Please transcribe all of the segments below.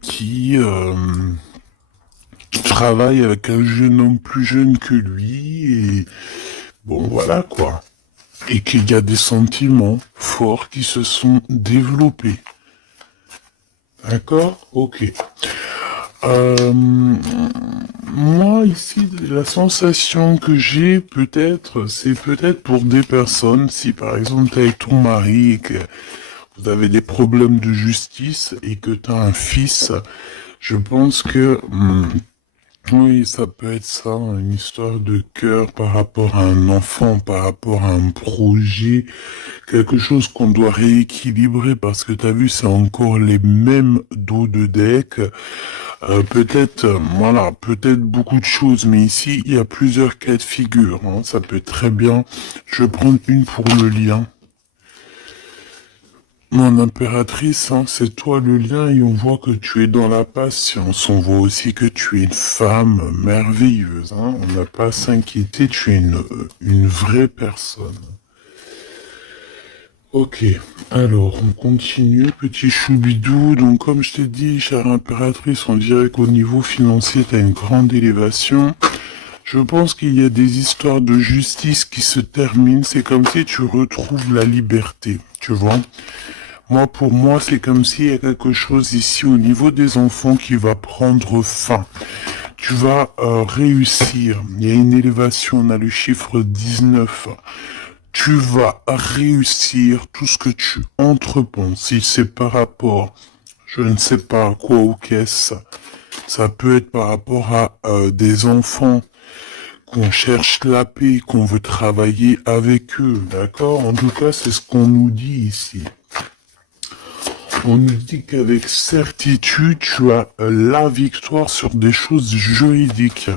qui travaille avec un jeune homme plus jeune que lui et bon voilà quoi. Et qu'il y a des sentiments forts qui se sont développés. D'accord? Ok. Euh, Moi ici, la sensation que j'ai peut-être, c'est peut-être pour des personnes, si par exemple t'es avec ton mari et que vous avez des problèmes de justice et que t'as un fils, je pense que oui, ça peut être ça, une histoire de cœur par rapport à un enfant, par rapport à un projet, quelque chose qu'on doit rééquilibrer parce que t'as vu, c'est encore les mêmes dos de deck. Peut-être, voilà, peut-être beaucoup de choses, mais ici, il y a plusieurs cas de figure. Hein. Ça peut être très bien. Je vais prendre une pour le lien. Mon impératrice, hein, c'est toi le lien et on voit que tu es dans la patience. On voit aussi que tu es une femme merveilleuse. Hein. On n'a pas à s'inquiéter, tu es une vraie personne. Ok, alors on continue, petit choubidou. Donc comme je t'ai dit, chère impératrice, on dirait qu'au niveau financier, tu as une grande élévation. Je pense qu'il y a des histoires de justice qui se terminent. C'est comme si tu retrouves la liberté, tu vois. Moi, pour moi, c'est comme s'il y a quelque chose ici au niveau des enfants qui va prendre fin. Tu vas réussir. Il y a une élévation, on a le chiffre 19. Tu vas réussir tout ce que tu entreprends. Si c'est par rapport, je ne sais pas à quoi ou qu'est-ce, ça peut être par rapport à des enfants qu'on cherche la paix, qu'on veut travailler avec eux, d'accord? En tout cas, c'est ce qu'on nous dit ici. On nous dit qu'avec certitude, tu as la victoire sur des choses juridiques.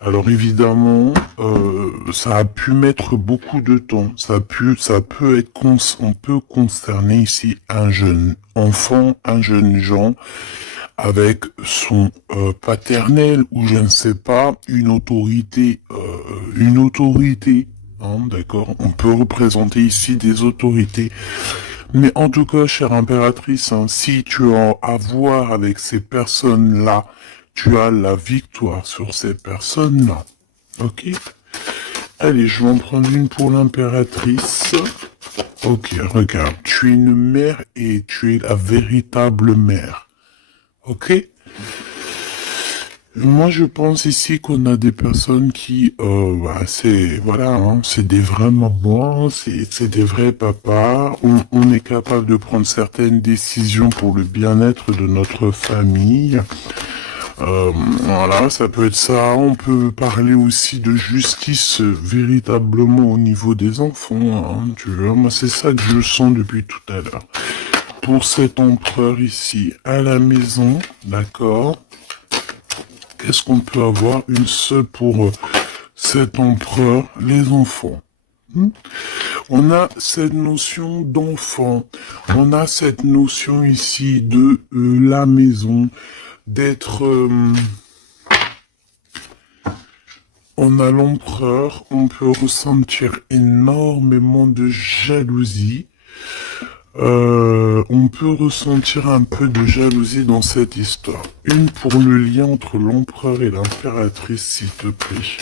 Alors évidemment, ça a pu mettre beaucoup de temps. Ça peut être, on peut concerner ici un jeune enfant, un jeune gens avec son paternel ou je ne sais pas une autorité. Hein, d'accord. On peut représenter ici des autorités. Mais en tout cas, chère impératrice, hein, si tu as à voir avec ces personnes-là, tu as la victoire sur ces personnes-là. Ok? Allez, je vais en prendre une pour l'impératrice. Ok, regarde, tu es une mère et tu es la véritable mère. Ok? Moi, je pense ici qu'on a des personnes qui, voilà, hein, c'est des vrais mamans, c'est des vrais papas. On est capable de prendre certaines décisions pour le bien-être de notre famille. Voilà, ça peut être ça. On peut parler aussi de justice véritablement au niveau des enfants. Hein, tu vois, moi, c'est ça que je sens depuis tout à l'heure. Pour cet empereur ici, à la maison, d'accord. Qu'est-ce qu'on peut avoir? Une seule pour cet empereur, les enfants. On a cette notion d'enfant. On a cette notion ici de la maison, d'être... on a l'empereur, on peut ressentir énormément de jalousie. On peut ressentir un peu de jalousie dans cette histoire. Une pour le lien entre l'empereur et l'impératrice, s'il te plaît.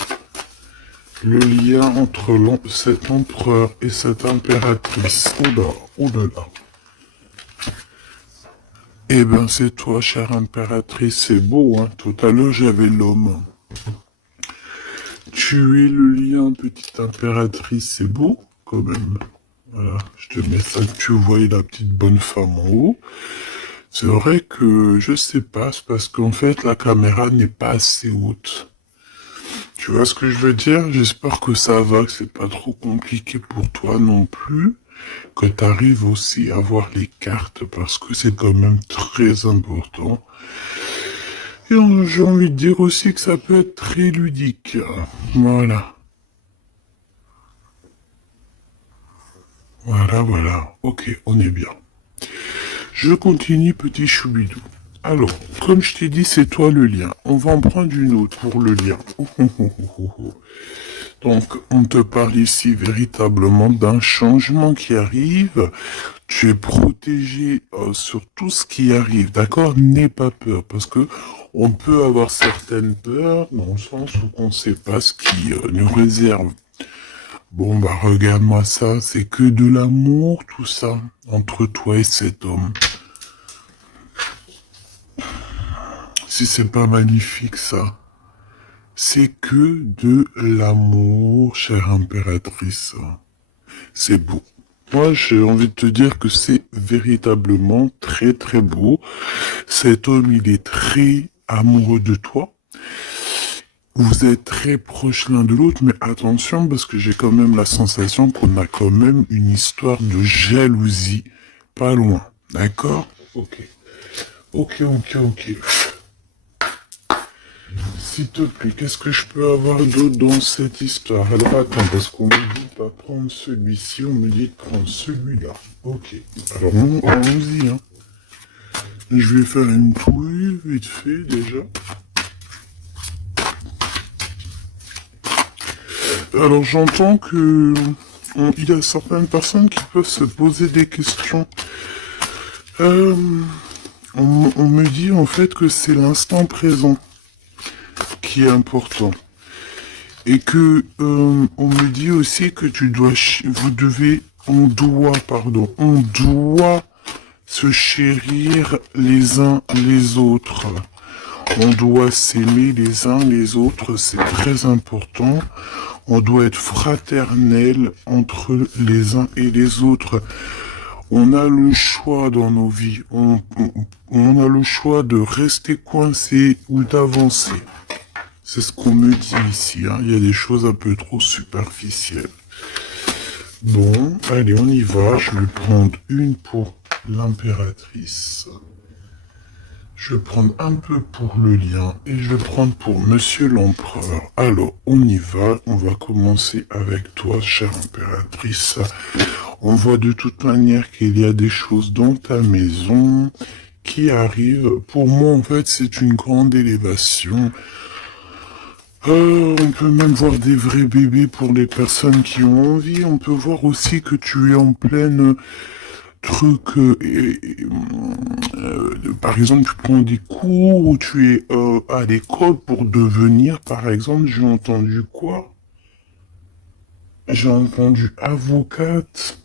Le lien entre cet empereur et cette impératrice. Oula, oulala. Eh ben, c'est toi, chère impératrice, c'est beau, hein. Tout à l'heure, j'avais l'homme. Tu es le lien, petite impératrice, c'est beau, quand même. Voilà, je te mets ça que tu vois la petite bonne femme en haut. C'est vrai que je sais pas, c'est parce qu'en fait la caméra n'est pas assez haute. Tu vois ce que je veux dire? J'espère que ça va, que c'est pas trop compliqué pour toi non plus, que tu arrives aussi à voir les cartes parce que c'est quand même très important. Et j'ai envie de dire aussi que ça peut être très ludique. Voilà. Voilà, voilà. Ok, on est bien. Je continue, petit choubidou. Alors, comme je t'ai dit, c'est toi le lien. On va en prendre une autre pour le lien. Donc, on te parle ici véritablement d'un changement qui arrive. Tu es protégé sur tout ce qui arrive, d'accord? N'aie pas peur, parce que on peut avoir certaines peurs dans le sens où on ne sait pas ce qui nous réserve. Bon, bah regarde-moi ça, c'est que de l'amour, tout ça, entre toi et cet homme. Si c'est pas magnifique, ça. C'est que de l'amour, chère impératrice. C'est beau. Moi, j'ai envie de te dire que c'est véritablement très très beau. Cet homme, il est très amoureux de toi. Vous êtes très proches l'un de l'autre, mais attention, parce que j'ai quand même la sensation qu'on a quand même une histoire de jalousie pas loin. D'accord? Ok. Ok. S'il te plaît, qu'est-ce que je peux avoir d'autre dans cette histoire? Alors attends, parce qu'on me dit de pas prendre celui-ci, on me dit de prendre celui-là. Ok. Alors allons-y, hein. Je vais faire une touille vite fait déjà. Alors j'entends que il y a certaines personnes qui peuvent se poser des questions. On me dit en fait que c'est l'instant présent qui est important. Et que on me dit aussi que on doit se chérir les uns les autres. On doit s'aimer les uns les autres, c'est très important. On doit être fraternel entre les uns et les autres. On a le choix dans nos vies. On a le choix de rester coincé ou d'avancer. C'est ce qu'on me dit ici. Hein. Il y a des choses un peu trop superficielles. Bon, allez, on y va. Je vais prendre une pour l'impératrice. Je vais prendre un peu pour le lien et je vais prendre pour Monsieur l'Empereur. Alors, on y va. On va commencer avec toi, chère impératrice. On voit de toute manière qu'il y a des choses dans ta maison qui arrivent. Pour moi, en fait, c'est une grande élévation. On peut même voir des vrais bébés pour les personnes qui ont envie. On peut voir aussi que tu es en pleine truc. Par exemple, tu prends des cours ou tu es à l'école pour devenir, par exemple, j'ai entendu quoi? J'ai entendu avocate.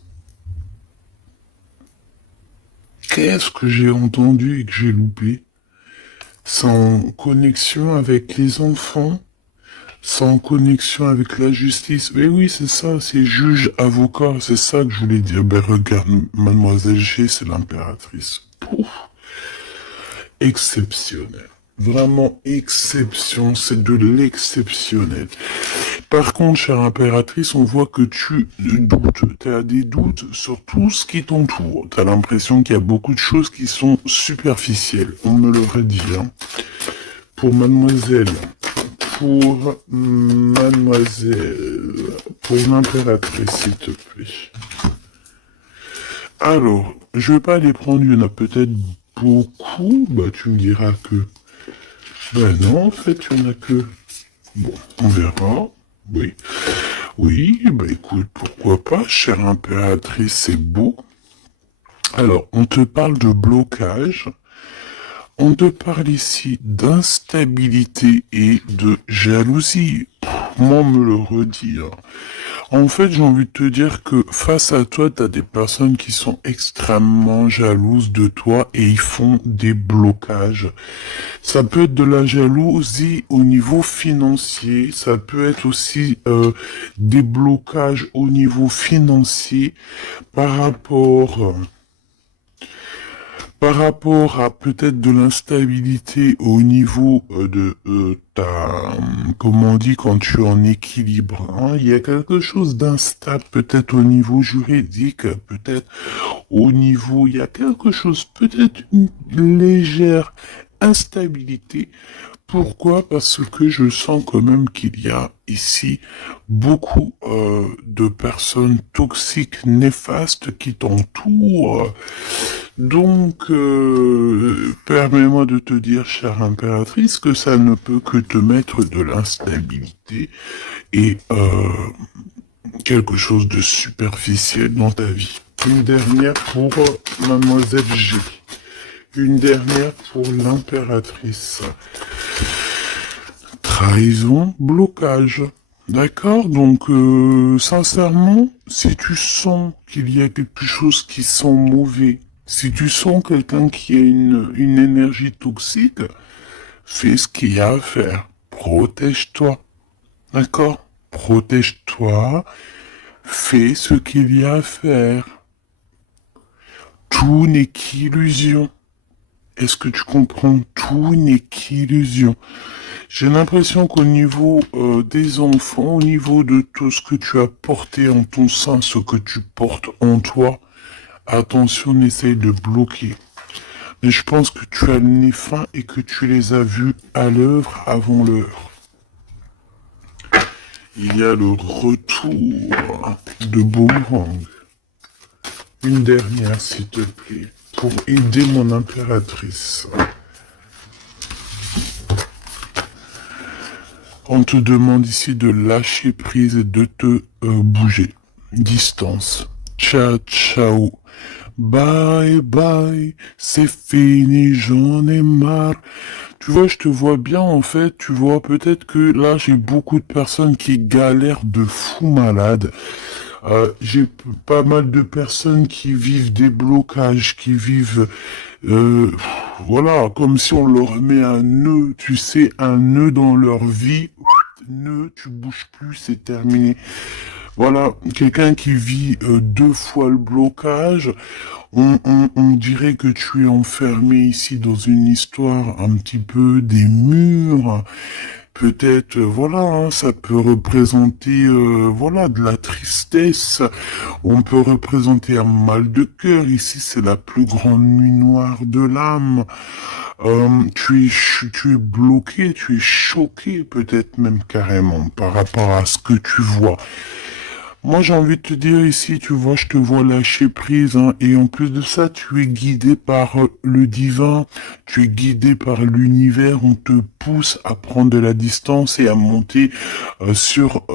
Qu'est-ce que j'ai entendu et que j'ai loupé? C'est en connexion avec les enfants? Sans connexion avec la justice. Mais oui, c'est ça, c'est juge, avocat, c'est ça que je voulais dire. Ben regarde, mademoiselle G, c'est l'impératrice. Pouf. Exceptionnel. Vraiment exception, c'est de l'exceptionnel. Par contre, chère impératrice, on voit que tu doutes, tu as des doutes sur tout ce qui t'entoure. Tu as l'impression qu'il y a beaucoup de choses qui sont superficielles. On me l'aurait dit, hein. Pour mademoiselle, pour l'impératrice, s'il te plaît. Alors, je vais pas les prendre, il y en a peut-être beaucoup, bah tu me diras que... Ben non, en fait, il y en a que... Bon, on verra, oui. Oui, bah écoute, pourquoi pas, chère impératrice, c'est beau. Alors, on te parle de blocage. On te parle ici d'instabilité et de jalousie. Moi, on me le redit. Hein. En fait, j'ai envie de te dire que face à toi, tu as des personnes qui sont extrêmement jalouses de toi et ils font des blocages. Ça peut être de la jalousie au niveau financier, ça peut être aussi des blocages au niveau financier par rapport... Par rapport à peut-être de l'instabilité au niveau de ta, comment on dit, quand tu es en équilibre, hein, il y a quelque chose d'instable, peut-être au niveau juridique, peut-être au niveau, il y a quelque chose, peut-être une légère instabilité. Pourquoi? Parce que je sens quand même qu'il y a ici beaucoup de personnes toxiques, néfastes qui t'entourent. Donc, permets-moi de te dire, chère impératrice, que ça ne peut que te mettre de l'instabilité et quelque chose de superficiel dans ta vie. Une dernière pour Mademoiselle G. Une dernière pour l'impératrice. Trahison, blocage. D'accord? Donc, sincèrement, si tu sens qu'il y a quelque chose qui sent mauvais, si tu sens quelqu'un qui a une énergie toxique, fais ce qu'il y a à faire. Protège-toi. D'accord? Protège-toi. Fais ce qu'il y a à faire. Tout n'est qu'illusion. Est-ce que tu comprends? Tout n'est qu'illusion. J'ai l'impression qu'au niveau des enfants, au niveau de tout ce que tu as porté en ton sein, ce que tu portes en toi, attention, essaye de bloquer. Mais je pense que tu as le nez fin et que tu les as vus à l'œuvre avant l'heure. Il y a le retour de Boomerang. Une dernière, s'il te plaît, pour aider mon impératrice. On te demande ici de lâcher prise et de te bouger. Distance. Ciao, ciao. Bye, bye. C'est fini, j'en ai marre. Tu vois, je te vois bien, en fait. Tu vois, peut-être que là, j'ai beaucoup de personnes qui galèrent de fou malade. J'ai pas mal de personnes qui vivent des blocages, qui vivent, voilà, comme si on leur met un nœud, tu sais, un nœud dans leur vie. Nœud, tu bouges plus, c'est terminé. Voilà, quelqu'un qui vit 2 fois le blocage, on dirait que tu es enfermé ici dans une histoire un petit peu des murs. Peut-être, voilà, hein, ça peut représenter, voilà, de la tristesse. On peut représenter un mal de cœur. Ici, c'est la plus grande nuit noire de l'âme. Tu es bloqué, tu es choqué, peut-être même carrément, par rapport à ce que tu vois. Moi, j'ai envie de te dire ici, tu vois, je te vois lâcher prise, hein, et en plus de ça, tu es guidé par le divin, tu es guidé par l'univers, on te pousse à prendre de la distance et à monter sur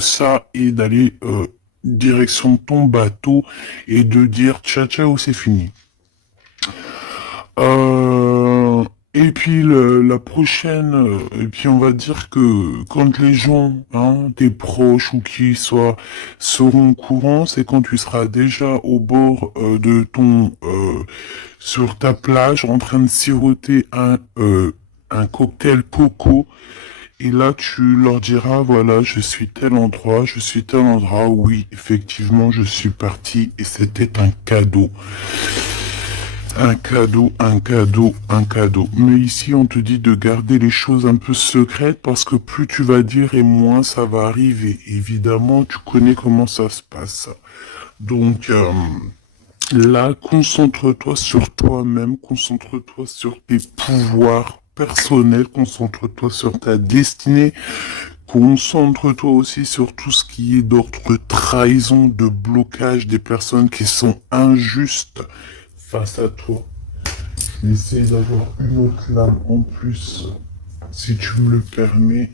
ça et d'aller direction ton bateau et de dire ciao ciao, c'est fini. Et puis la prochaine, et puis on va dire que quand les gens, hein, tes proches ou qui soient, seront au courant, c'est quand tu seras déjà au bord de ton, sur ta plage, en train de siroter un cocktail coco. Et là, tu leur diras, voilà, je suis tel endroit, je suis tel endroit. Oui, effectivement, je suis parti et c'était un cadeau. Un cadeau, un cadeau, un cadeau. Mais ici, on te dit de garder les choses un peu secrètes parce que plus tu vas dire et moins ça va arriver. Évidemment, tu connais comment ça se passe. Donc, là, concentre-toi sur toi-même, concentre-toi sur tes pouvoirs personnels, concentre-toi sur ta destinée, concentre-toi aussi sur tout ce qui est d'ordre trahison, de blocage des personnes qui sont injustes face à toi. Essaye d'avoir une autre lame en plus, si tu me le permets.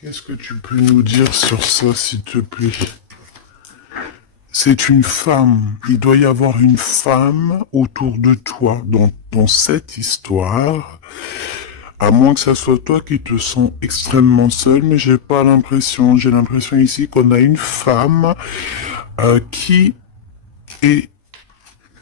Qu'est-ce que tu peux nous dire sur ça, s'il te plaît? C'est une femme. Il doit y avoir une femme autour de toi dans cette histoire. À moins que ça soit toi qui te sens extrêmement seul, mais j'ai pas l'impression. J'ai l'impression ici qu'on a une femme qui est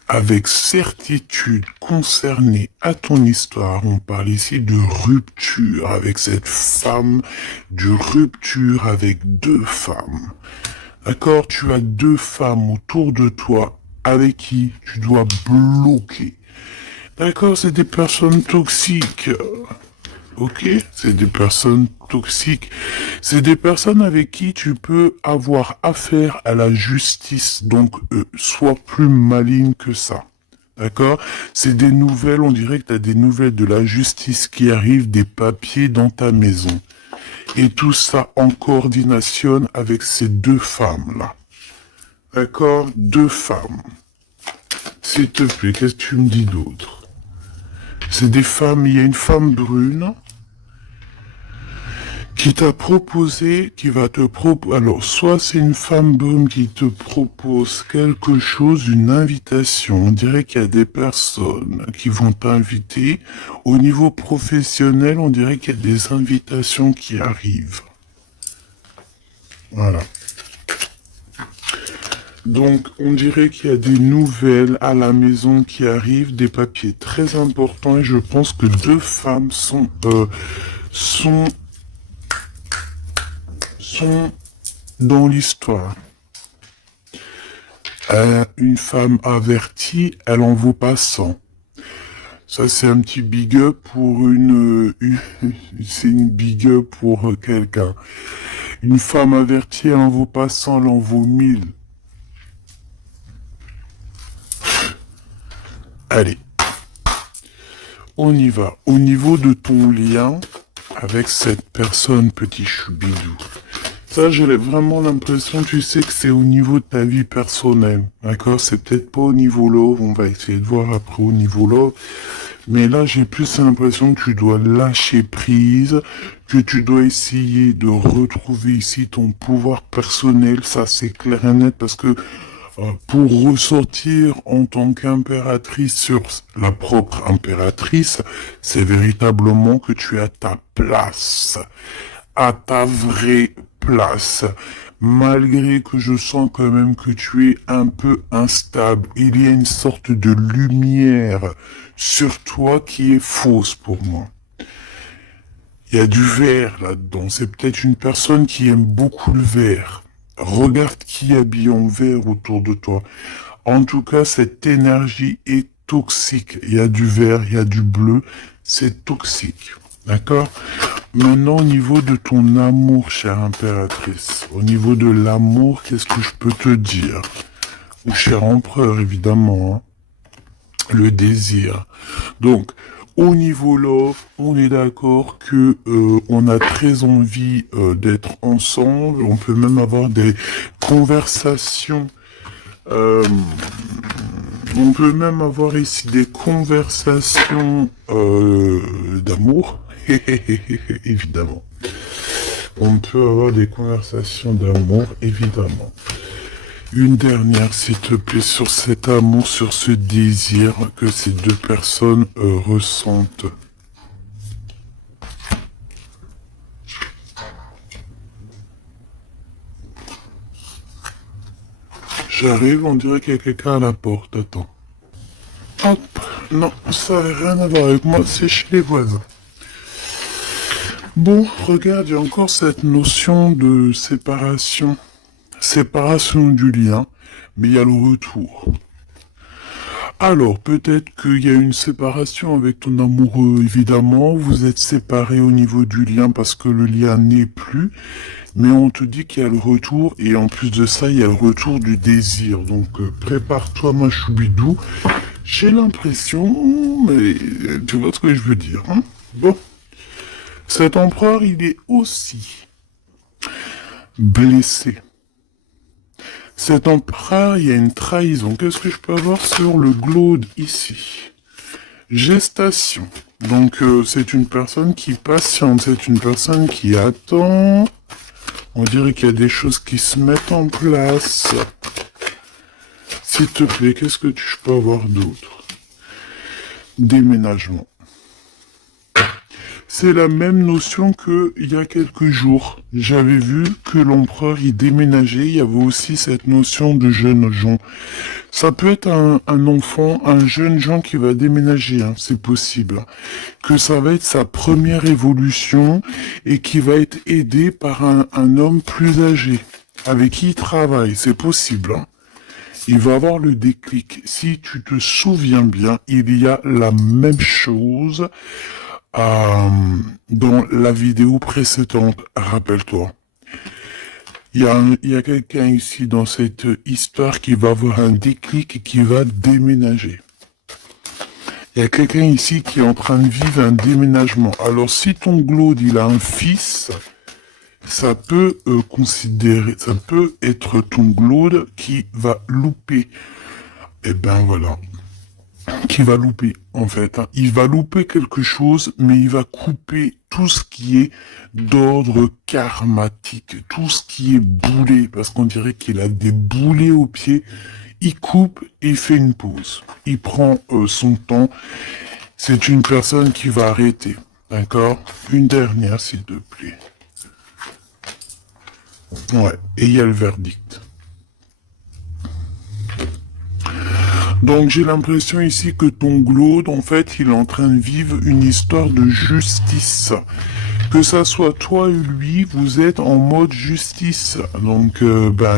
avec certitude concernée à ton histoire. On parle ici de rupture avec cette femme, de rupture avec 2 femmes. D'accord? Tu as 2 femmes autour de toi avec qui tu dois bloquer. D'accord? C'est des personnes toxiques. Ok, c'est des personnes toxiques. C'est des personnes avec qui tu peux avoir affaire à la justice. Donc, sois plus maligne que ça. D'accord? C'est des nouvelles, on dirait que tu as des nouvelles de la justice qui arrivent, des papiers dans ta maison. Et tout ça en coordination avec ces deux femmes-là. D'accord? Deux femmes. S'il te plaît, qu'est-ce que tu me dis d'autre? C'est des femmes, il y a une femme brune qui t'a proposé, qui va te proposer, alors, soit c'est une femme brune qui te propose quelque chose, une invitation. On dirait qu'il y a des personnes qui vont t'inviter. Au niveau professionnel, on dirait qu'il y a des invitations qui arrivent. Voilà. Donc, on dirait qu'il y a des nouvelles à la maison qui arrivent, des papiers très importants, et je pense que deux femmes sont dans l'histoire. Une femme avertie, elle en vaut pas 100. Ça, c'est un petit big up pour c'est une big up pour quelqu'un. Une femme avertie, elle en vaut pas 100, elle en vaut 1000. Allez, on y va. Au niveau de ton lien avec cette personne, petit choubidou, ça, j'ai vraiment l'impression, tu sais, que c'est au niveau de ta vie personnelle. D'accord? C'est peut-être pas au niveau love, on va essayer de voir après au niveau love. Mais là, j'ai plus l'impression que tu dois lâcher prise, que tu dois essayer de retrouver ici ton pouvoir personnel. Ça, c'est clair et net parce que pour ressortir en tant qu'impératrice sur la propre impératrice, c'est véritablement que tu as ta place, à ta vraie place. Malgré que je sens quand même que tu es un peu instable, il y a une sorte de lumière sur toi qui est fausse pour moi. Il y a du vert là-dedans. C'est peut-être une personne qui aime beaucoup le vert. Regarde qui habille en vert autour de toi. En tout cas, cette énergie est toxique. Il y a du vert, il y a du bleu. C'est toxique. D'accord? Maintenant, au niveau de ton amour, chère impératrice, au niveau de l'amour, qu'est-ce que je peux te dire? Ou cher empereur, évidemment, hein, le désir. Donc, au niveau love, on est d'accord que on a très envie d'être ensemble. On peut même avoir des conversations. On peut même avoir ici des conversations d'amour. Évidemment. On peut avoir des conversations d'amour, évidemment. Une dernière, s'il te plaît, sur cet amour, sur ce désir que ces deux personnes ressentent. J'arrive, on dirait qu'il y a quelqu'un à la porte. Attends. Hop. Non, ça n'a rien à voir avec moi, c'est chez les voisins. Bon, regarde, il y a encore cette notion de séparation. Séparation du lien, mais il y a le retour. Alors, peut-être qu'il y a une séparation avec ton amoureux, évidemment. Vous êtes séparés au niveau du lien parce que le lien n'est plus. Mais on te dit qu'il y a le retour, et en plus de ça, il y a le retour du désir. Donc, prépare-toi, ma choubidou. J'ai l'impression, mais tu vois ce que je veux dire, hein? Bon. Cet empereur, il est aussi blessé. Cet empereur, il y a une trahison. Qu'est-ce que je peux avoir sur le glaude ici? Gestation. Donc, c'est une personne qui patiente, c'est une personne qui attend. On dirait qu'il y a des choses qui se mettent en place. S'il te plaît, qu'est-ce que je peux avoir d'autre? Déménagement. C'est la même notion que il y a quelques jours. J'avais vu que l'empereur y déménageait. Il y avait aussi cette notion de jeune gens. Ça peut être un enfant, un jeune gens qui va déménager, hein, c'est possible. Que ça va être sa première évolution et qui va être aidé par un homme plus âgé avec qui il travaille. C'est possible. Hein. Il va avoir le déclic. Si tu te souviens bien, il y a la même chose euh, dans la vidéo précédente, rappelle-toi. Il y a quelqu'un ici dans cette histoire qui va avoir un déclic et qui va déménager. Il y a quelqu'un ici qui est en train de vivre un déménagement. Alors si ton glaude il a un fils, ça peut ça peut être ton glaude qui va louper. Eh ben voilà, qui va louper en fait. Hein. Il va louper quelque chose, mais il va couper tout ce qui est d'ordre karmatique, tout ce qui est boulé, parce qu'on dirait qu'il a des boulets aux pieds. Il coupe et fait une pause. Il prend son temps. C'est une personne qui va arrêter. D'accord? Une dernière, s'il te plaît. Ouais, et il y a le verdict. Donc j'ai l'impression ici que ton glaude, en fait, il est en train de vivre une histoire de justice. Que ça soit toi ou lui, vous êtes en mode justice. Donc,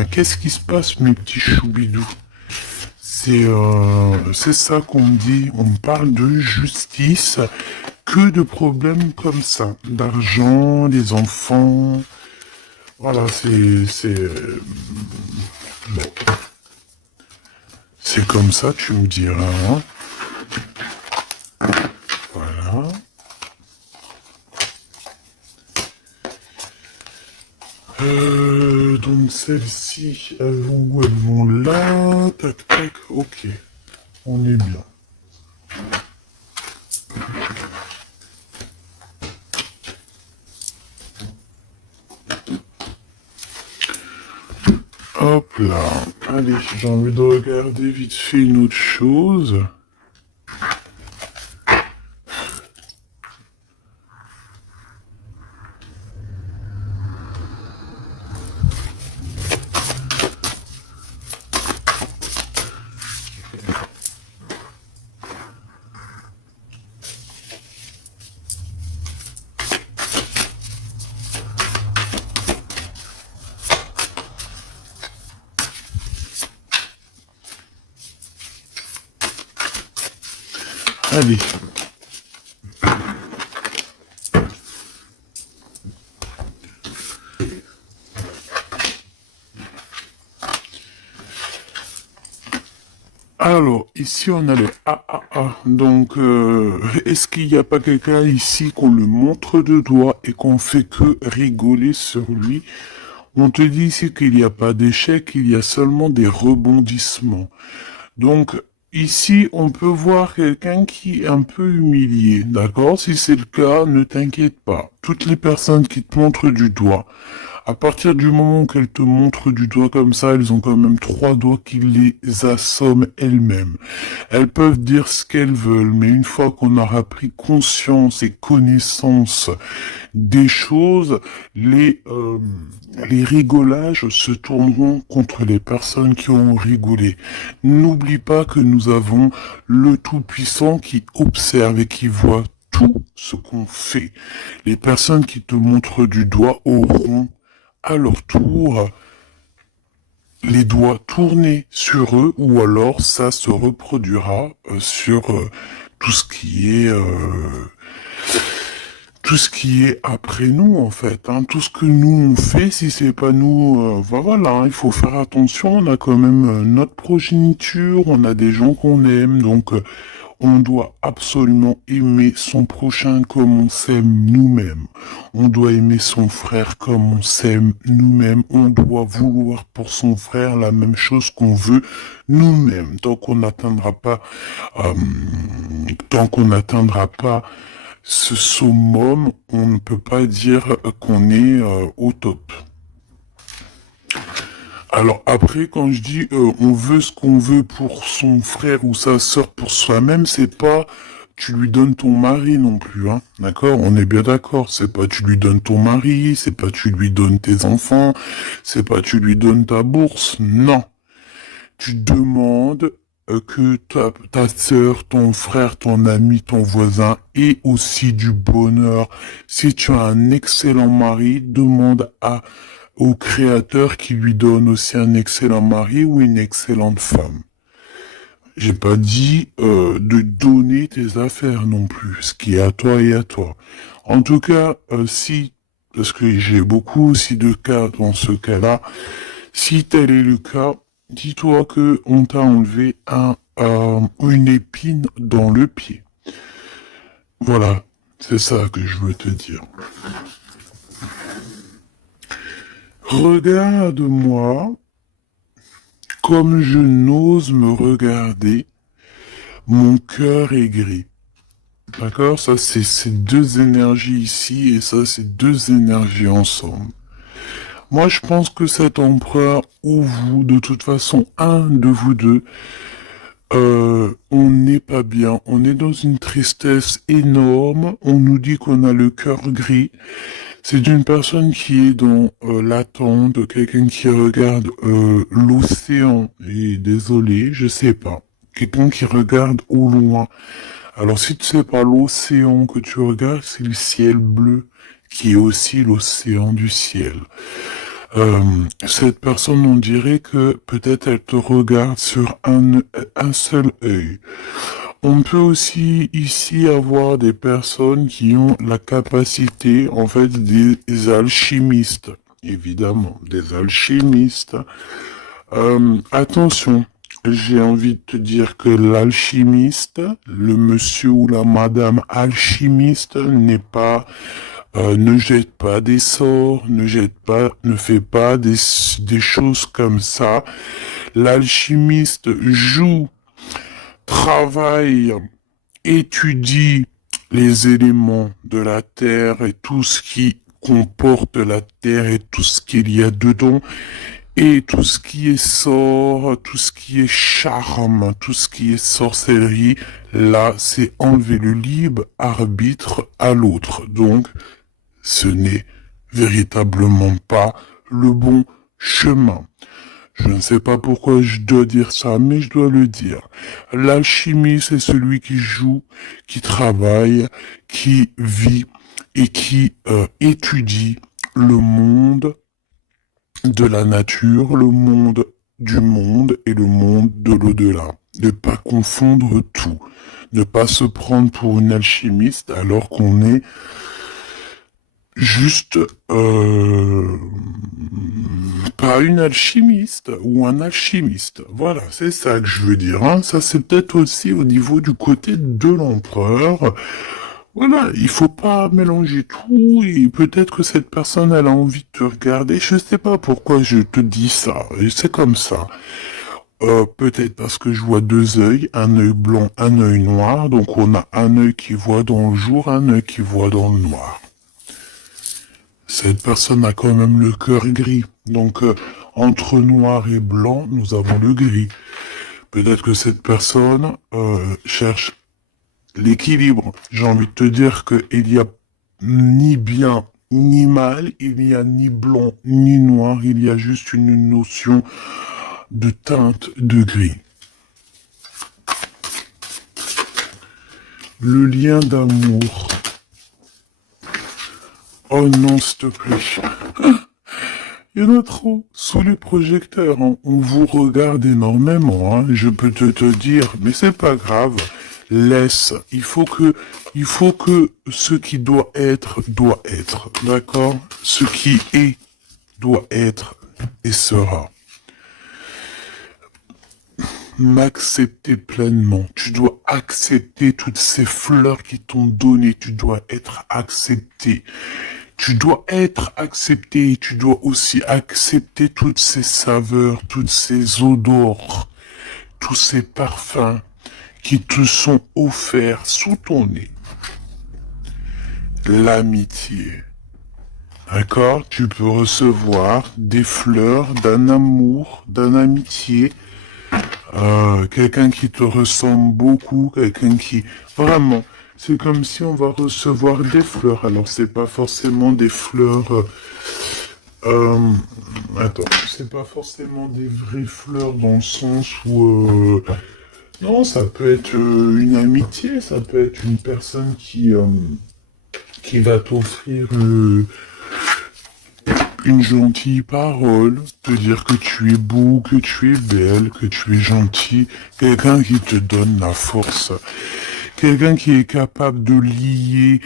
qu'est-ce qui se passe, mes petits choubidous? C'est ça qu'on me dit. On me parle de justice. Que de problèmes comme ça. D'argent, des enfants. Voilà, bon. C'est comme ça, tu me diras. Hein. Voilà. Donc celles-ci, elles vont où? Elles vont là. Tac, tac. Ok. On est bien. Hop là. Allez, j'ai envie de regarder vite fait une autre chose. Allez. Alors, ici on a le AAA. Donc, est-ce qu'il n'y a pas quelqu'un ici qu'on le montre de doigt et qu'on fait que rigoler sur lui? On te dit ici qu'il n'y a pas d'échec, il y a seulement des rebondissements. Donc, ici, on peut voir quelqu'un qui est un peu humilié, d'accord? Si c'est le cas, ne t'inquiète pas. Toutes les personnes qui te montrent du doigt, à partir du moment qu'elles te montrent du doigt comme ça, elles ont quand même 3 doigts qui les assomment elles-mêmes. Elles peuvent dire ce qu'elles veulent, mais une fois qu'on aura pris conscience et connaissance des choses, les rigolages se tourneront contre les personnes qui ont rigolé. N'oublie pas que nous avons le Tout-Puissant qui observe et qui voit tout ce qu'on fait. Les personnes qui te montrent du doigt auront à leur tour les doigts tournés sur eux, ou alors ça se reproduira sur tout ce qui est après nous, en fait. Hein. Tout ce que nous on fait, si c'est pas nous, voilà, hein, il faut faire attention. On a quand même notre progéniture, on a des gens qu'on aime, donc on doit absolument aimer son prochain comme on s'aime nous-mêmes. On doit aimer son frère comme on s'aime nous-mêmes. On doit vouloir pour son frère la même chose qu'on veut nous-mêmes. Tant qu'on n'atteindra pas ce summum, on ne peut pas dire qu'on est au top. Alors après, quand je dis on veut ce qu'on veut pour son frère ou sa sœur pour soi-même, c'est pas tu lui donnes ton mari non plus, hein. D'accord? On est bien d'accord. C'est pas tu lui donnes ton mari, c'est pas tu lui donnes tes enfants, c'est pas tu lui donnes ta bourse. Non. Tu demandes que ta sœur, ton frère, ton ami, ton voisin ait aussi du bonheur. Si tu as un excellent mari, demande au créateur qui lui donne aussi un excellent mari ou une excellente femme. J'ai pas dit de donner tes affaires non plus. Ce qui est à toi est à toi. En tout cas, si, parce que j'ai beaucoup aussi de cas dans ce cas-là, si tel est le cas, dis-toi que on t'a enlevé une épine dans le pied. Voilà, c'est ça que je veux te dire. Regarde-moi comme je n'ose me regarder, mon cœur est gris. D'accord? Ça, c'est ces deux énergies ici, et ça, c'est deux énergies ensemble. Moi, je pense que cet empereur, ou vous, de toute façon, un de vous deux, on n'est pas bien. On est dans une tristesse énorme. On nous dit qu'on a le cœur gris. C'est une personne qui est dans l'attente, quelqu'un qui regarde l'océan. Et désolé, je sais pas. Quelqu'un qui regarde au loin. Alors si tu sais pas l'océan que tu regardes, c'est le ciel bleu qui est aussi l'océan du ciel. Cette personne, on dirait que peut-être elle te regarde sur un seul œil. On peut aussi ici avoir des personnes qui ont la capacité, en fait, des alchimistes. Évidemment, des alchimistes. Attention, j'ai envie de te dire que l'alchimiste, le monsieur ou la madame alchimiste n'est pas, ne jette pas des sorts, ne fait pas des choses comme ça. L'alchimiste joue, travaille, étudie les éléments de la terre et tout ce qui comporte la terre et tout ce qu'il y a dedans. Et tout ce qui est sort, tout ce qui est charme, tout ce qui est sorcellerie, là, c'est enlever le libre arbitre à l'autre. Donc, ce n'est véritablement pas le bon chemin. Je ne sais pas pourquoi je dois dire ça, mais je dois le dire. L'alchimie, c'est celui qui joue, qui travaille, qui vit et qui étudie le monde de la nature, le monde du monde et le monde de l'au-delà. Ne pas confondre tout. Ne pas se prendre pour une alchimiste alors qu'on est juste pas une alchimiste ou un alchimiste. Voilà, c'est ça que je veux dire. Hein. Ça, c'est peut-être aussi au niveau du côté de l'empereur. Voilà, il faut pas mélanger tout et peut-être que cette personne elle a envie de te regarder. Je sais pas pourquoi je te dis ça. Et c'est comme ça. Peut-être parce que je vois deux œils, un œil blanc, un œil noir. Donc on a un œil qui voit dans le jour, un œil qui voit dans le noir. Cette personne a quand même le cœur gris. Donc entre noir et blanc, nous avons le gris. Peut-être que cette personne cherche l'équilibre. J'ai envie de te dire qu'il y a ni bien ni mal, il n'y a ni blanc ni noir, il y a juste une notion de teinte de gris. Le lien d'amour. Oh non, s'il te plaît. Il y en a trop. Sous les projecteurs, hein. On vous regarde énormément. Hein. Je peux te dire, mais c'est pas grave. Laisse. Il faut que ce qui doit être, d'accord? Ce qui est, doit être et sera. M'accepter pleinement. Tu dois accepter toutes ces fleurs qui t'ont donné. Tu dois être accepté. Tu dois être accepté et tu dois aussi accepter toutes ces saveurs, toutes ces odeurs, tous ces parfums qui te sont offerts sous ton nez. L'amitié. D'accord? Tu peux recevoir des fleurs d'un amour, d'un amitié, quelqu'un qui te ressemble beaucoup, quelqu'un qui... Vraiment, c'est comme si on va recevoir des fleurs. Alors, c'est pas forcément des fleurs... attends, c'est pas forcément des vraies fleurs dans le sens où... non, ça peut être une amitié, ça peut être une personne qui va t'offrir une gentille parole, te dire que tu es beau, que tu es belle, que tu es gentil, quelqu'un qui te donne la force, quelqu'un qui est capable de lier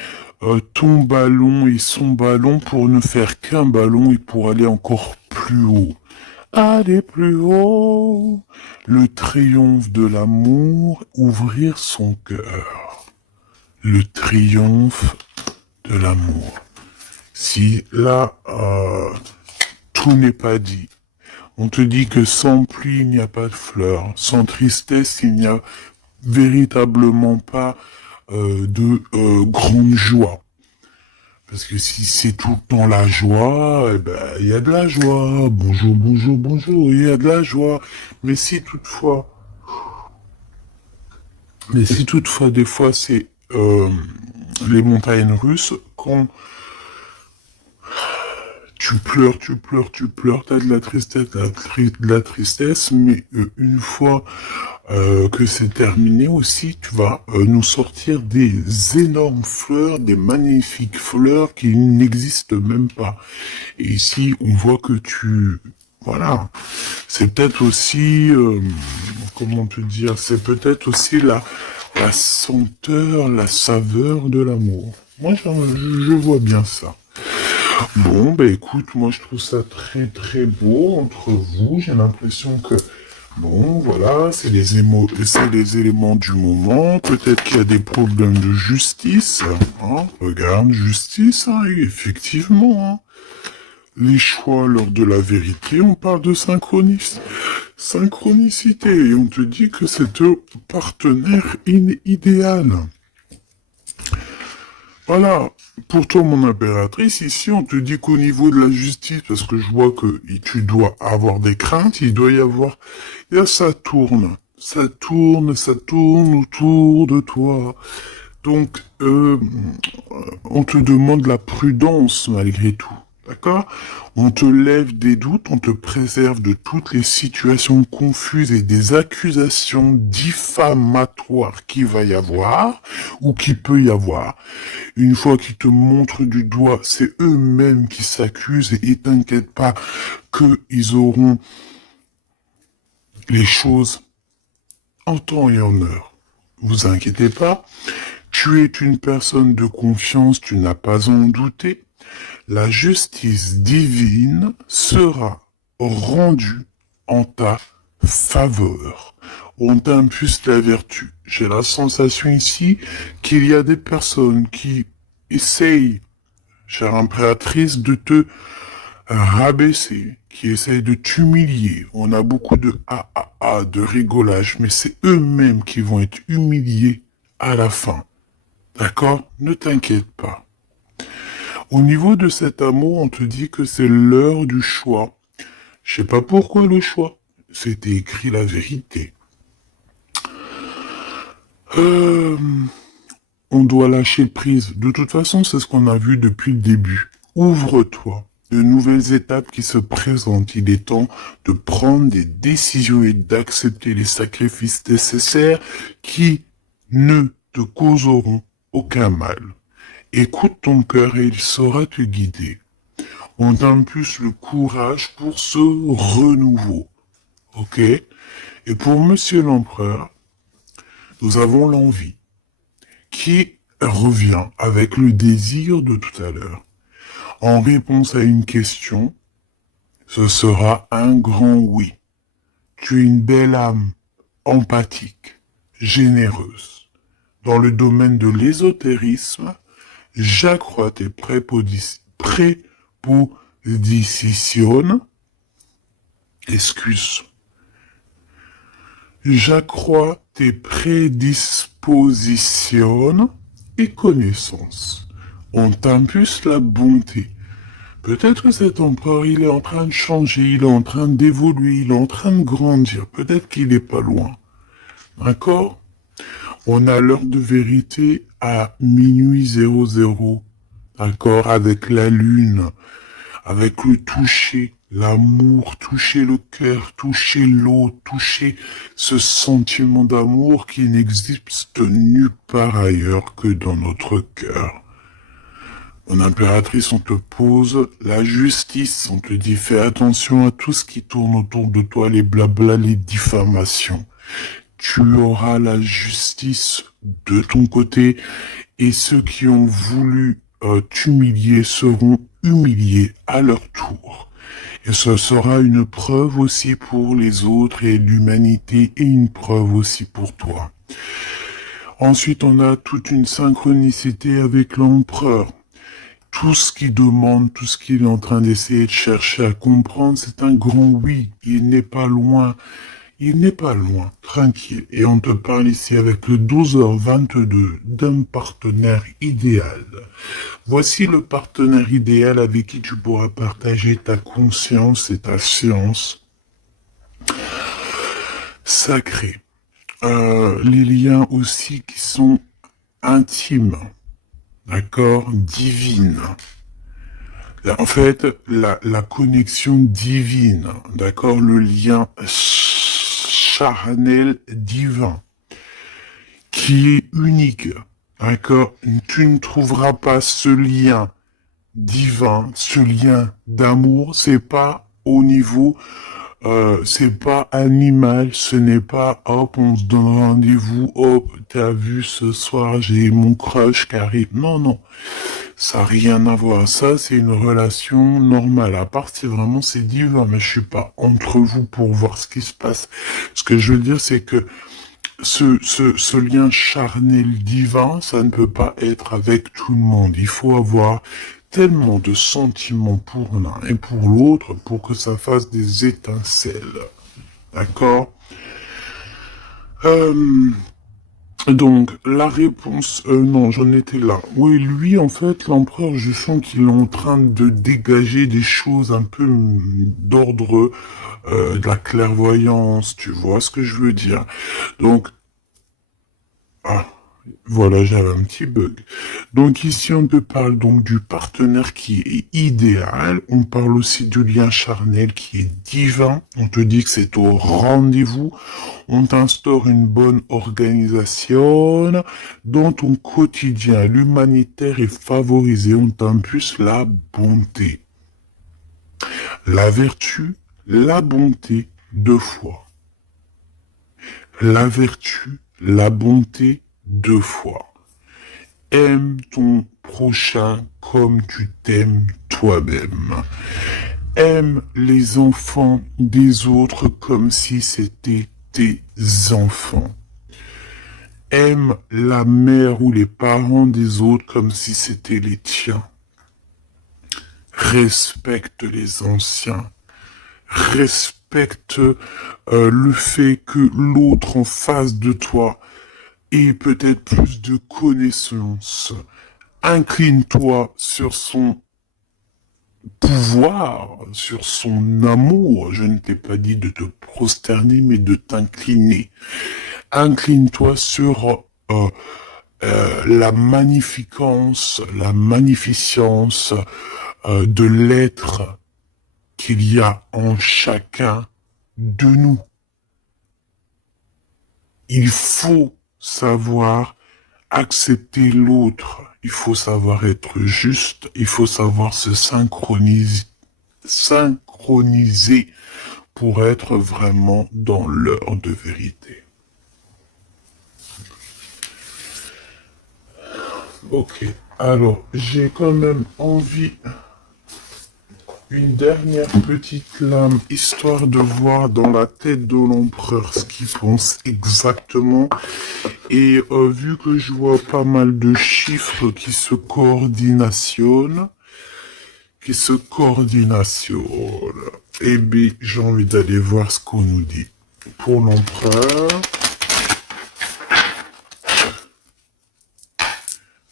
ton ballon et son ballon pour ne faire qu'un ballon et pour aller encore plus haut. Aller plus haut, le triomphe de l'amour, ouvrir son cœur. Le triomphe de l'amour. Si là, tout n'est pas dit. On te dit que sans pluie, il n'y a pas de fleurs. Sans tristesse, il n'y a véritablement pas de grande joie. Parce que si c'est tout le temps la joie, eh ben, il y a de la joie. Bonjour, bonjour, bonjour, il y a de la joie. Mais si toutefois, des fois, c'est les montagnes russes, quand tu pleures, t'as de la tristesse, de la tristesse, mais une fois que c'est terminé aussi, tu vas nous sortir des énormes fleurs, des magnifiques fleurs qui n'existent même pas. Et ici, on voit que voilà, c'est peut-être aussi, comment te dire, c'est peut-être aussi la senteur, la saveur de l'amour. Moi, je vois bien ça. Bon, bah écoute, moi je trouve ça très très beau entre vous. J'ai l'impression que, bon, voilà, c'est les éléments du moment. Peut-être qu'il y a des problèmes de justice. Hein. Regarde, justice, hein, effectivement. Hein. Les choix lors de la vérité, on parle de synchronicité. Et on te dit que c'est un partenaire idéal. Voilà. Pour toi, mon impératrice, ici, on te dit qu'au niveau de la justice, parce que je vois que tu dois avoir des craintes, il doit y avoir, ça tourne autour de toi. Donc, on te demande la prudence malgré tout. D'accord? On te lève des doutes, on te préserve de toutes les situations confuses et des accusations diffamatoires qu'il va y avoir ou qu'il peut y avoir. Une fois qu'ils te montrent du doigt, c'est eux-mêmes qui s'accusent et t'inquiète pas qu'ils auront les choses en temps et en heure. Vous inquiétez pas. Tu es une personne de confiance, tu n'as pas à en douter. La justice divine sera rendue en ta faveur. On t'impulse la vertu. J'ai la sensation ici qu'il y a des personnes qui essayent, chère impératrice, de te rabaisser, qui essayent de t'humilier. On a beaucoup de de rigolage, mais c'est eux-mêmes qui vont être humiliés à la fin. D'accord? Ne t'inquiète pas. Au niveau de cet amour, on te dit que c'est l'heure du choix. Je sais pas pourquoi le choix. C'était écrit la vérité. On doit lâcher prise. De toute façon, c'est ce qu'on a vu depuis le début. Ouvre-toi. De nouvelles étapes qui se présentent. Il est temps de prendre des décisions et d'accepter les sacrifices nécessaires qui ne te causeront aucun mal. Écoute ton cœur et il saura te guider. On t'impulse le courage pour ce renouveau. Ok? Et pour Monsieur l'Empereur, nous avons l'envie qui revient avec le désir de tout à l'heure. En réponse à une question, ce sera un grand oui. Tu es une belle âme, empathique, généreuse. Dans le domaine de l'ésotérisme, j'accrois tes prépositions, j'accrois tes prédispositions et connaissances. On t'impulse la bonté. Peut-être que cet empereur, il est en train de changer, il est en train d'évoluer, il est en train de grandir. Peut-être qu'il n'est pas loin. D'accord? On a l'heure de vérité à minuit 00. D'accord? Avec la lune, avec le toucher, l'amour, toucher le cœur, toucher l'eau, toucher ce sentiment d'amour qui n'existe nulle part ailleurs que dans notre cœur. Mon impératrice, on te pose la justice, on te dit fais attention à tout ce qui tourne autour de toi, les blabla, les diffamations. Tu auras la justice de ton côté et ceux qui ont voulu t'humilier seront humiliés à leur tour. Et ce sera une preuve aussi pour les autres et l'humanité et une preuve aussi pour toi. Ensuite, on a toute une synchronicité avec l'empereur. Tout ce qu'il demande, tout ce qu'il est en train d'essayer de chercher à comprendre, c'est un grand oui. Il n'est pas loin. Il n'est pas loin. Tranquille. Et on te parle ici avec le 12h22 d'un partenaire idéal. Voici le partenaire idéal avec qui tu pourras partager ta conscience et ta science sacrée. Les liens aussi qui sont intimes. D'accord, divine. En fait, la connexion divine, d'accord, le lien charnel divin, qui est unique, d'accord. Tu ne trouveras pas ce lien divin, ce lien d'amour, c'est pas au niveau c'est pas animal, ce n'est pas hop, on se donne rendez-vous, hop, t'as vu ce soir, j'ai mon crush qui arrive. Non, non, ça n'a rien à voir. Ça, c'est une relation normale. À part si vraiment c'est divin, mais je suis pas entre vous pour voir ce qui se passe. Ce que je veux dire, c'est que ce lien charnel divin, ça ne peut pas être avec tout le monde. Il faut avoir tellement de sentiments pour l'un et pour l'autre pour que ça fasse des étincelles. D'accord. Donc, la réponse... non, j'en étais là. Oui, lui, en fait, l'empereur, je sens qu'il est en train de dégager des choses un peu d'ordre de la clairvoyance, tu vois ce que je veux dire. Donc, voilà, j'avais un petit bug. Donc ici, on te parle donc du partenaire qui est idéal. On parle aussi du lien charnel qui est divin. On te dit que c'est au rendez-vous. On t'instaure une bonne organisation. Dans ton quotidien, l'humanitaire est favorisé. On t'impulse la bonté. La vertu, la bonté, 2 fois. La vertu, la bonté, 2 fois. Aime ton prochain comme tu t'aimes toi-même. Aime les enfants des autres comme si c'était tes enfants. Aime la mère ou les parents des autres comme si c'était les tiens. Respecte les anciens. Respecte le fait que l'autre en face de toi ait peut-être plus de connaissances. Incline-toi sur son pouvoir, sur son amour. Je ne t'ai pas dit de te prosterner, mais de t'incliner. Incline-toi sur la magnificence, la magnificence de l'être qu'il y a en chacun de nous. Il faut savoir accepter l'autre. Il faut savoir être juste. Il faut savoir se synchroniser pour être vraiment dans l'heure de vérité. Ok. Alors, j'ai quand même envie une dernière petite lame, histoire de voir dans la tête de l'empereur ce qu'il pense exactement. Et vu que je vois pas mal de chiffres qui se coordinationnent, eh bien, j'ai envie d'aller voir ce qu'on nous dit. Pour l'empereur...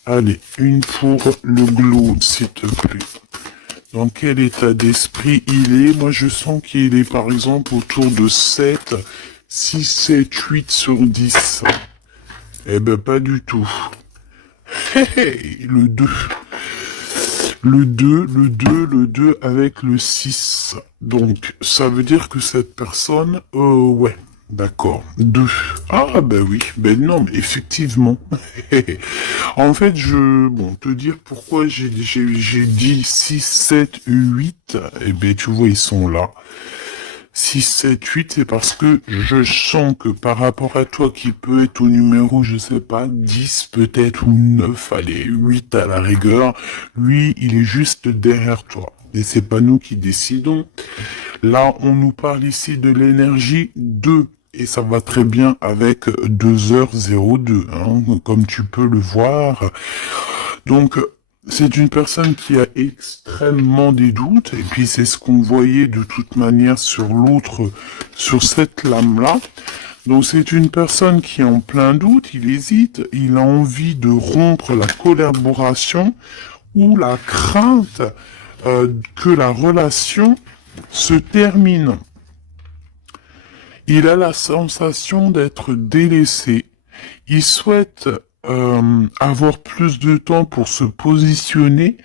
Allez, une pour le globe, s'il te plaît. Dans quel état d'esprit il est? Moi, je sens qu'il est, par exemple, autour de 7, 6, 7, 8 sur 10. Eh ben, pas du tout. Le 2. Le 2 avec le 6. Donc, ça veut dire que cette personne, ouais, D'accord. Deux. Ah, ben oui. Ben non, mais effectivement. En fait, bon, te dire pourquoi j'ai dit 6, 7, 8. Eh ben, tu vois, ils sont là. 6, 7, 8, c'est parce que je sens que par rapport à toi qui peut être au numéro, je sais pas, 10 peut-être ou 9, allez, 8 à la rigueur, lui, il est juste derrière toi. Et c'est pas nous qui décidons. Là, on nous parle ici de l'énergie 2. Et ça va très bien avec 2h02, hein, comme tu peux le voir. Donc, c'est une personne qui a extrêmement des doutes, et puis c'est ce qu'on voyait de toute manière sur l'autre, sur cette lame-là. Donc c'est une personne qui est en plein doute, il hésite, il a envie de rompre la collaboration ou la crainte que la relation se termine. Il a la sensation d'être délaissé. Il souhaite avoir plus de temps pour se positionner.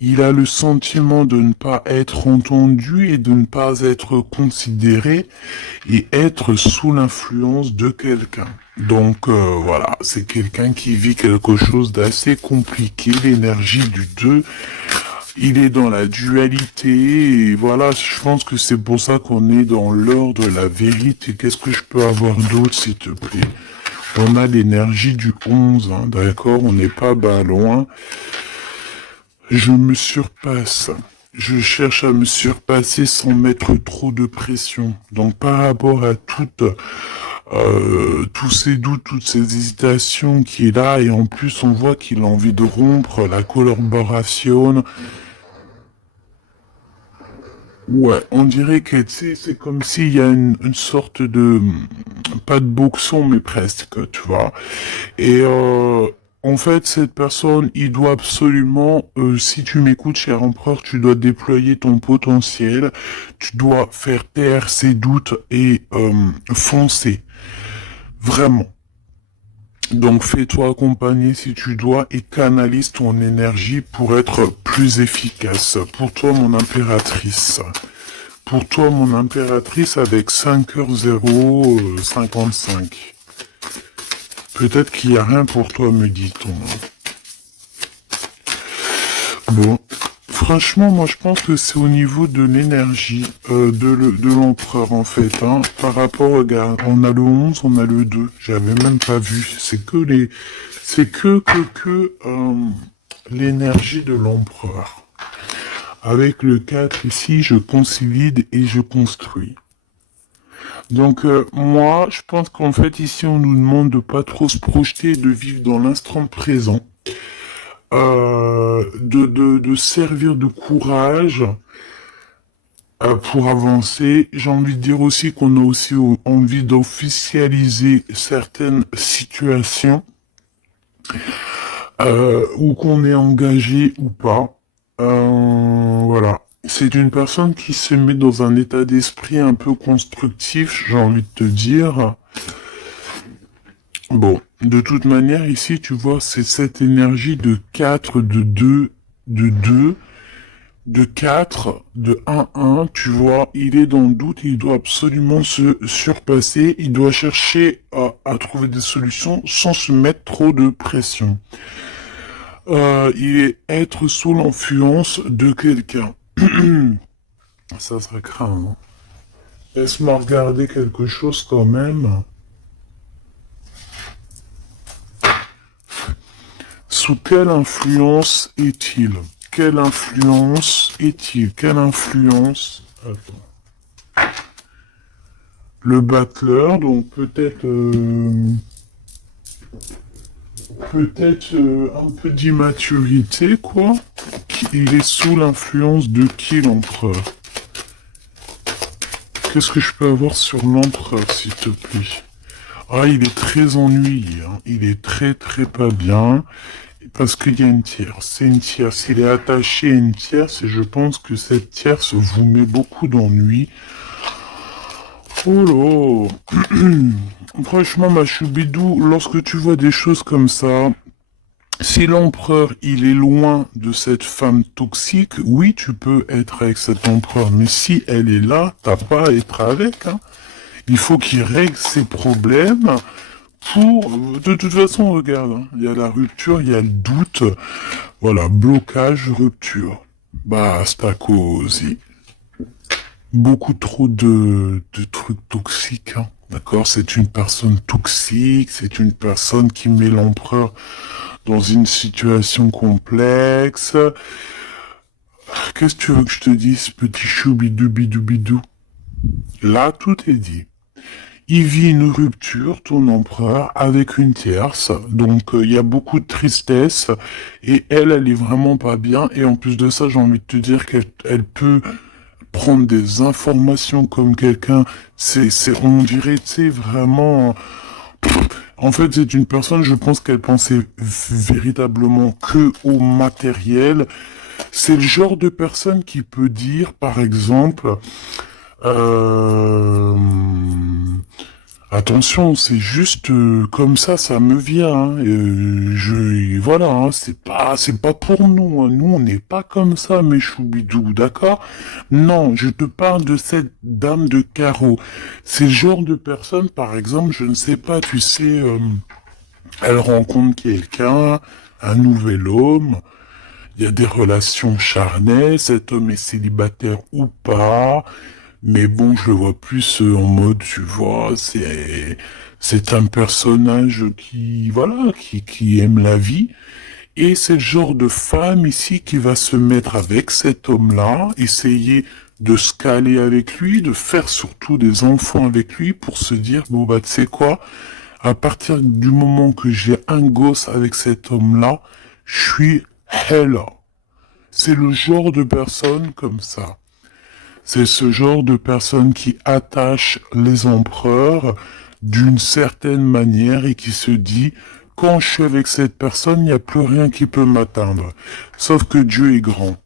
Il a le sentiment de ne pas être entendu et de ne pas être considéré et être sous l'influence de quelqu'un. Donc voilà, c'est quelqu'un qui vit quelque chose d'assez compliqué, l'énergie du 2. Il est dans la dualité et voilà, je pense que c'est pour ça qu'on est dans l'heure de la vérité. Qu'est-ce que je peux avoir d'autre, s'il te plaît? On a l'énergie du 11, hein, d'accord? On n'est pas loin. Je me surpasse. Je cherche à me surpasser sans mettre trop de pression. Donc par rapport à tous ces doutes, toutes ces hésitations qui est là, et en plus on voit qu'il a envie de rompre la collaboration. Ouais, on dirait que tu sais, c'est comme s'il y a une sorte de, pas de boxon, mais presque, tu vois. Et en fait, cette personne, il doit absolument, si tu m'écoutes, cher empereur, tu dois déployer ton potentiel, tu dois faire taire ses doutes et foncer, vraiment. Donc fais-toi accompagner si tu dois et canalise ton énergie pour être plus efficace. Pour toi, mon impératrice. Pour toi, mon impératrice, avec 5h055. Peut-être qu'il n'y a rien pour toi, me dit-on. Bon, franchement, moi je pense que c'est au niveau de l'énergie de l'empereur en fait. Hein. Par rapport, regarde, on a le 11, on a le 2. J'avais même pas vu. C'est que l'énergie de l'empereur. Avec le 4 ici, je consolide et je construis. Donc moi, je pense qu'en fait ici, on nous demande de pas trop se projeter, de vivre dans l'instant présent. De servir de courage pour avancer. J'ai envie de dire aussi qu'on a aussi envie d'officialiser certaines situations ou qu'on est engagé ou pas. Voilà. C'est une personne qui se met dans un état d'esprit un peu constructif, j'ai envie de te dire. Bon, de toute manière, ici, tu vois, c'est cette énergie de 4, de 2, de 4, de 1, tu vois, il est dans le doute, il doit absolument se surpasser, il doit chercher à trouver des solutions sans se mettre trop de pression. Il est être sous l'influence de quelqu'un. Ça serait craint, hein. Laisse-moi regarder quelque chose quand même. Sous quelle influence est-il? Quelle influence est-il? Quelle influence? Attends. Le battleur, donc peut-être un peu d'immaturité, quoi. Il est sous l'influence de qui, l'empereur? Qu'est-ce que je peux avoir sur l'empereur, s'il te plaît? Ah, il est très ennuyé, hein. Il est très pas bien. Parce qu'il y a une tierce. C'est une tierce. Il est attaché à une tierce et je pense que cette tierce vous met beaucoup d'ennuis. Oh là. Franchement, ma choubidou, lorsque tu vois des choses comme ça, si l'empereur, il est loin de cette femme toxique, oui, tu peux être avec cet empereur. Mais si elle est là, t'as pas à être avec, hein. Il faut qu'il règle ses problèmes pour... De toute façon, regarde, hein, il y a la rupture, il y a le doute. Voilà, blocage, rupture. Basta così. Beaucoup trop de trucs toxiques, hein. D'accord? C'est une personne toxique, c'est une personne qui met l'empereur dans une situation complexe. Qu'est-ce que tu veux que je te dise, petit choubidou bidou bidou? Là, tout est dit. Il vit une rupture, ton empereur, avec une tierce. Donc, il y a beaucoup de tristesse. Et elle est vraiment pas bien. Et en plus de ça, j'ai envie de te dire qu'elle peut prendre des informations comme quelqu'un. On dirait, tu sais, vraiment... En fait, c'est une personne, je pense qu'elle pensait véritablement que au matériel. C'est le genre de personne qui peut dire, par exemple, euh, attention, c'est juste comme ça me vient. Hein, voilà, hein, c'est pas pour nous. Hein, nous, on n'est pas comme ça, mes choubidous, d'accord? Non, je te parle de cette dame de carreau. C'est le genre de personne, par exemple, je ne sais pas, tu sais, elle rencontre quelqu'un, un nouvel homme. Il y a des relations charnelles, cet homme est célibataire ou pas, mais bon, je le vois plus en mode, tu vois, c'est un personnage qui, voilà, qui aime la vie, et c'est le genre de femme ici qui va se mettre avec cet homme-là, essayer de se caler avec lui, de faire surtout des enfants avec lui pour se dire, bon bah tu sais quoi, à partir du moment que j'ai un gosse avec cet homme-là, je suis hella. C'est le genre de personne comme ça. C'est ce genre de personne qui attache les empereurs d'une certaine manière et qui se dit, quand je suis avec cette personne, il n'y a plus rien qui peut m'atteindre. Sauf que Dieu est grand.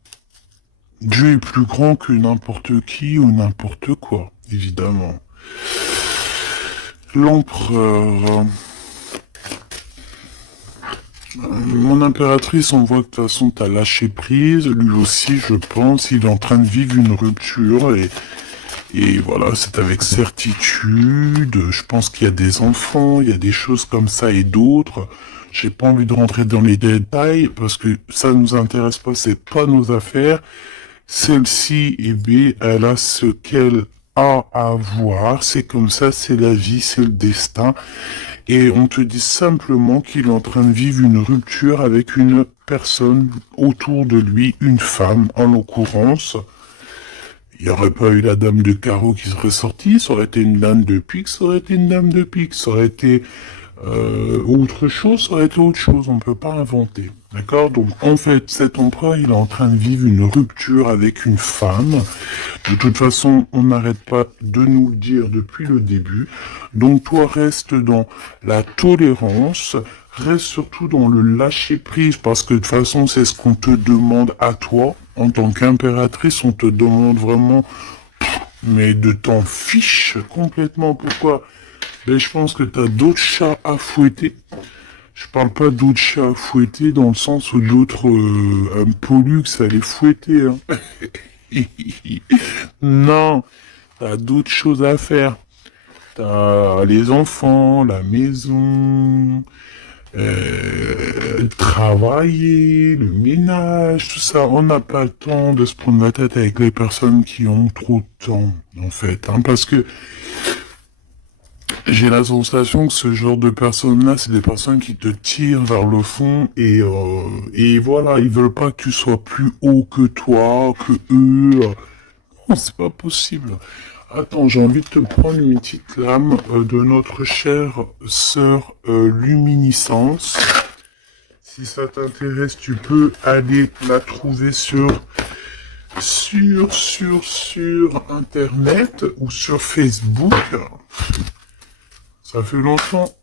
Dieu est plus grand que n'importe qui ou n'importe quoi, évidemment. L'empereur... Mon impératrice, on voit que de toute façon t'as lâché prise, lui aussi je pense, il est en train de vivre une rupture et voilà, c'est avec certitude, je pense qu'il y a des enfants, il y a des choses comme ça et d'autres. J'ai pas envie de rentrer dans les détails parce que ça nous intéresse pas, c'est pas nos affaires. Celle-ci, eh bien, elle a ce qu'elle a à voir, c'est comme ça, c'est la vie, c'est le destin. Et on te dit simplement qu'il est en train de vivre une rupture avec une personne autour de lui, une femme en l'occurrence. Il n'y aurait pas eu la dame de carreau qui serait sortie, ça aurait été une dame de pique, ça aurait été une dame de pique, ça aurait été autre chose, ça aurait été autre chose, on ne peut pas inventer. D'accord? Donc en fait, cet empereur, il est en train de vivre une rupture avec une femme. De toute façon, on n'arrête pas de nous le dire depuis le début. Donc toi, reste dans la tolérance, reste surtout dans le lâcher-prise, parce que de toute façon, c'est ce qu'on te demande à toi. En tant qu'impératrice, on te demande vraiment, mais de t'en fiche complètement. Pourquoi? Ben, je pense que t'as d'autres chats à fouetter. Je parle pas d'autres chats à fouetter dans le sens où d'autres pollux à les fouetter. Hein. Non, t'as d'autres choses à faire. T'as les enfants, la maison, travailler, le ménage, tout ça. On n'a pas le temps de se prendre la tête avec les personnes qui ont trop de temps, en fait. Hein, parce que j'ai la sensation que ce genre de personnes-là, c'est des personnes qui te tirent vers le fond et voilà, ils veulent pas que tu sois plus haut que toi, que eux. Non, c'est pas possible. Attends, j'ai envie de te prendre une petite lame de notre chère sœur Luminiscence. Si ça t'intéresse, tu peux aller la trouver sur Internet ou sur Facebook. Ça fait longtemps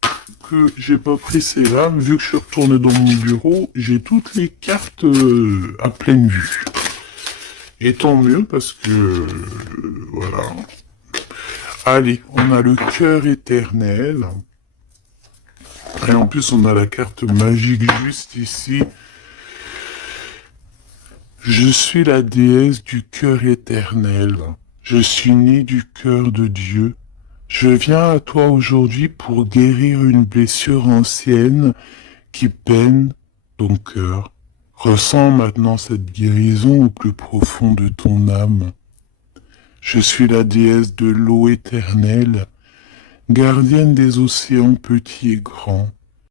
que j'ai pas pris ces lames. Vu que je suis retourné dans mon bureau, j'ai toutes les cartes à pleine vue. Et tant mieux parce que voilà. Allez, on a le cœur éternel. Et en plus, on a la carte magique juste ici. Je suis la déesse du cœur éternel. Je suis né du cœur de Dieu. Je viens à toi aujourd'hui pour guérir une blessure ancienne qui peine ton cœur. Ressens maintenant cette guérison au plus profond de ton âme. Je suis la déesse de l'eau éternelle, gardienne des océans petits et grands.